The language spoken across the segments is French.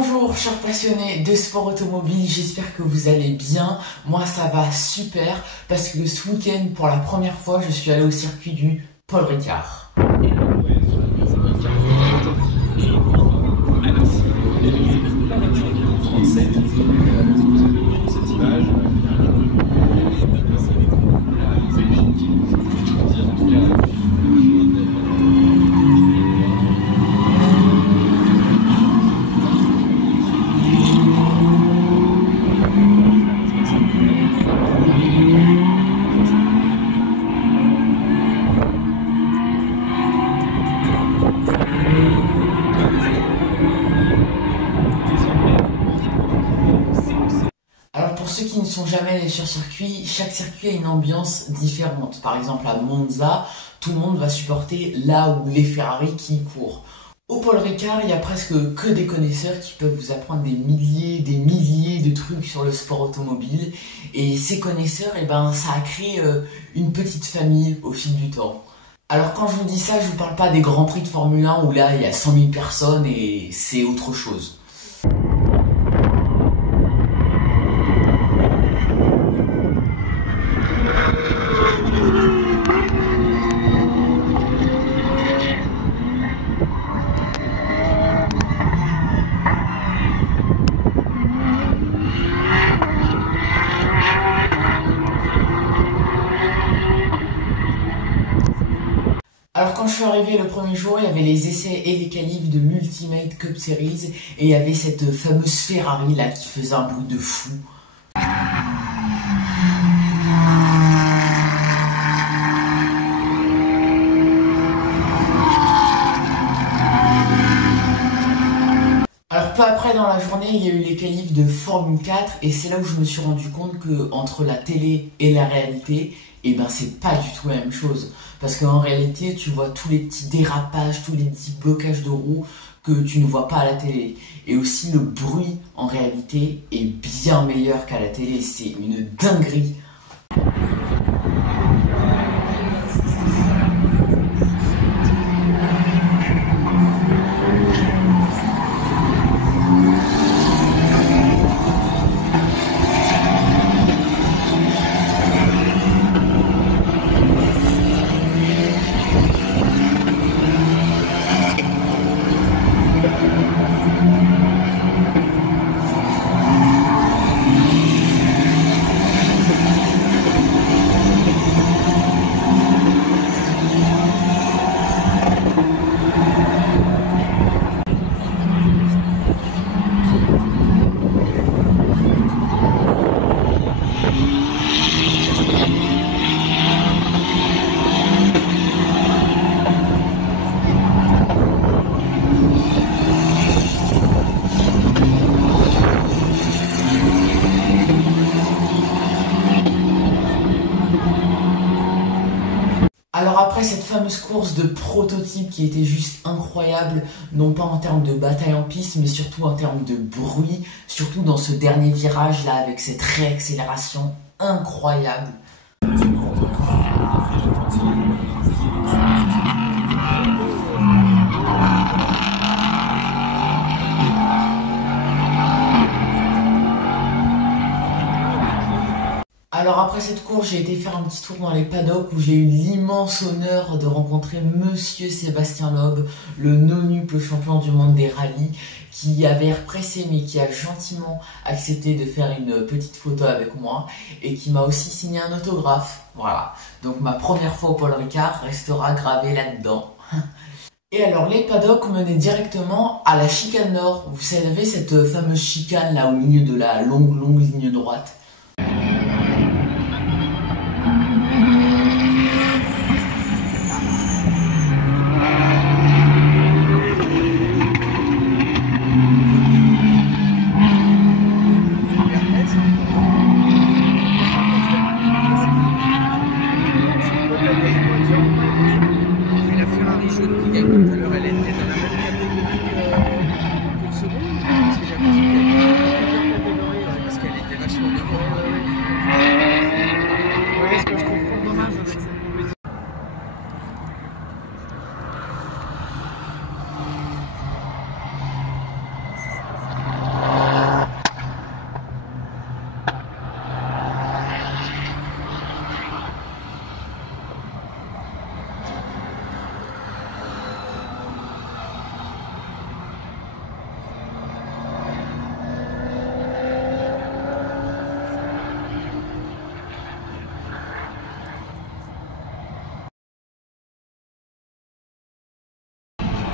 Bonjour chers passionnés de sport automobile, j'espère que vous allez bien. Moi ça va super parce que ce week-end pour la première fois je suis allé au circuit du Paul Ricard. Alors pour ceux qui ne sont jamais allés sur circuit, chaque circuit a une ambiance différente. Par exemple à Monza, tout le monde va supporter là où les Ferrari qui courent. Au Paul Ricard, il y a presque que des connaisseurs qui peuvent vous apprendre des milliers de trucs sur le sport automobile. Et ces connaisseurs, ça a créé une petite famille au fil du temps. Alors quand je vous dis ça, je vous parle pas des grands prix de Formule 1 où là il y a 100 000 personnes et c'est autre chose. Alors quand je suis arrivé le premier jour, il y avait les essais et les qualifs de l'Ultimate Cup Series et il y avait cette fameuse Ferrari là qui faisait un bruit de fou. Alors peu après dans la journée, il y a eu les qualifs de Formule 4 et c'est là où je me suis rendu compte que entre la télé et la réalité, c'est pas du tout la même chose. Parce qu'en réalité, tu vois tous les petits dérapages, tous les petits blocages de roues que tu ne vois pas à la télé. Et aussi le bruit en réalité est bien meilleur qu'à la télé, c'est une dinguerie. Alors après cette fameuse course de prototype qui était juste incroyable, non pas en termes de bataille en piste, mais surtout en termes de bruit, surtout dans ce dernier virage là avec cette réaccélération incroyable. Alors après cette course, j'ai été faire un petit tour dans les paddocks où j'ai eu l'immense honneur de rencontrer Monsieur Sébastien Loeb, le nonuple champion du monde des rallyes, qui avait l'air pressé mais qui a gentiment accepté de faire une petite photo avec moi et qui m'a aussi signé un autographe. Voilà, donc ma première fois au Paul Ricard restera gravée là-dedans. Et alors les paddocks menaient directement à la chicane nord. Vous savez cette fameuse chicane là au milieu de la longue ligne droite. La Ferrari jaune qui gagne tout à l'heure, elle était dans la même catégorie que le second. Parce que j'ai l'impression qu'elle était dans la catégorie parce qu'elle était vachement devant.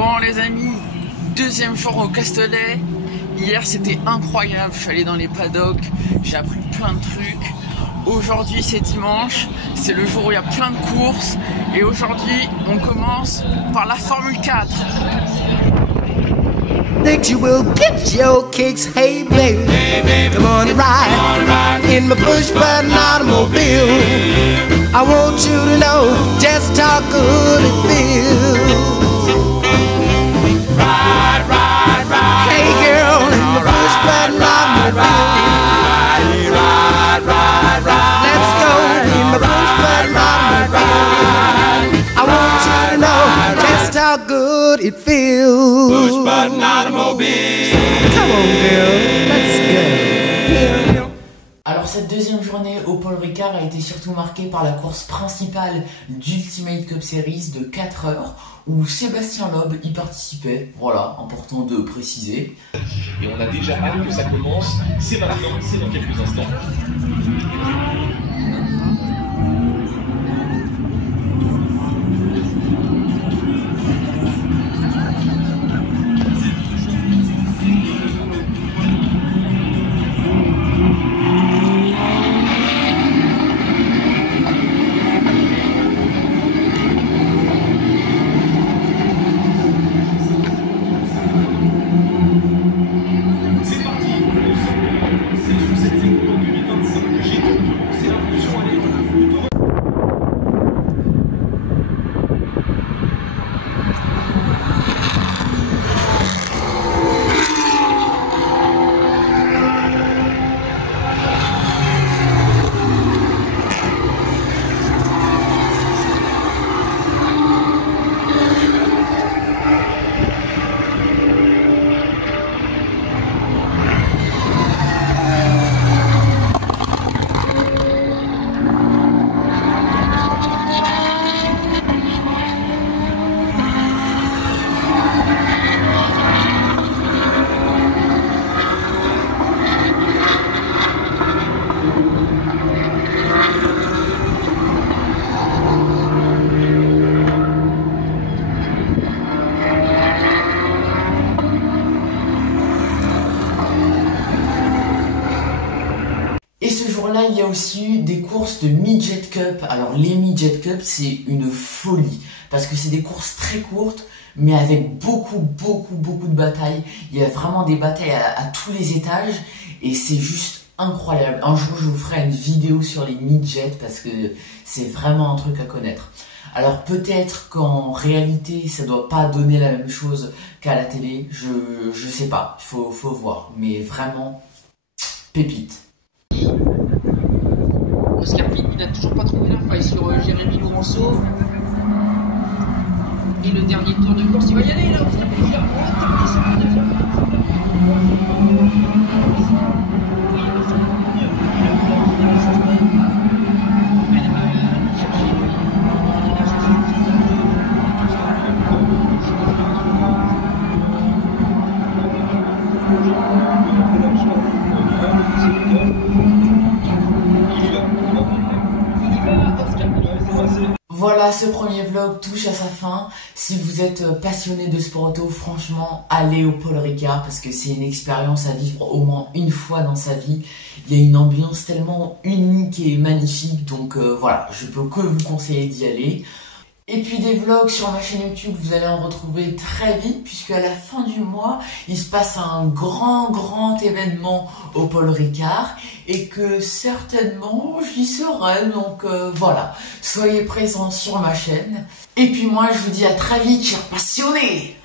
Bon les amis, deuxième jour au Castellet. Hier c'était incroyable, je suis allé dans les paddocks, j'ai appris plein de trucs. Aujourd'hui c'est dimanche, c'est le jour où il y a plein de courses. Et aujourd'hui on commence par la Formule 4. That you will get your kicks, hey baby, come on and ride in my push button automobile. I want you to know just how good it feels. Ride, ride, ride. Hey girl, in my push button automobile. Ride, ride, ride. Let's go in my push button automobile. I want you to know just how good it feels. Push button automobile. Come on girl, let's go. Alors cette deuxième journée au Paul Ricard a été surtout marquée par la course principale d'Ultimate Cup Series de 4 heures où Sébastien Loeb y participait, voilà, important de préciser. Et on a déjà hâte que ça commence, c'est maintenant, c'est dans quelques instants. Là, il y a aussi eu des courses de Midget Cup. Alors les Midget Cup, c'est une folie parce que c'est des courses très courtes mais avec beaucoup de batailles. Il y a vraiment des batailles à tous les étages et c'est juste incroyable. Un jour je vous ferai une vidéo sur les Midget parce que c'est vraiment un truc à connaître. Alors peut-être qu'en réalité ça doit pas donner la même chose qu'à la télé, je sais pas, faut voir, mais vraiment pépite. Oscar Pitt n'a toujours pas trouvé la faille sur Jérémy Laurenceau. Et le dernier tour de course, il va y aller là. Voilà, ce premier vlog touche à sa fin. Si vous êtes passionné de sport auto, franchement, allez au Paul Ricard parce que c'est une expérience à vivre au moins une fois dans sa vie. Il y a une ambiance tellement unique et magnifique, donc voilà, je peux que vous conseiller d'y aller. Et puis des vlogs sur ma chaîne YouTube, vous allez en retrouver très vite puisque à la fin du mois, il se passe un grand événement au Paul Ricard et que certainement j'y serai. Donc voilà, soyez présents sur ma chaîne. Et puis moi, je vous dis à très vite, chers passionnés.